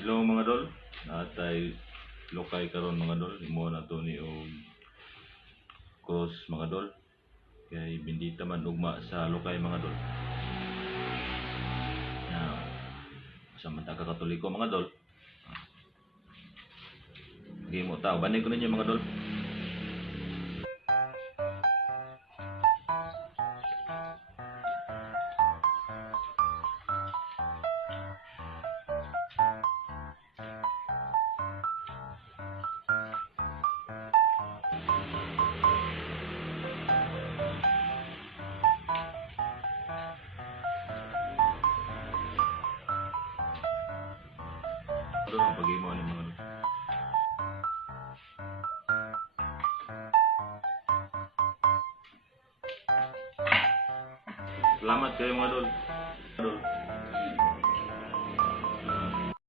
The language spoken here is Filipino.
Hello mga dol. Natay lokay karon mga dol. Imo na to ni og cross mga dol. Kay bindita man ugma sa lokay mga dol. Na sa ka katoliko mga dol. Hindi mo tao. Banig ko ninyo mga dol. itu bagaimana menurut selamat ya madul madul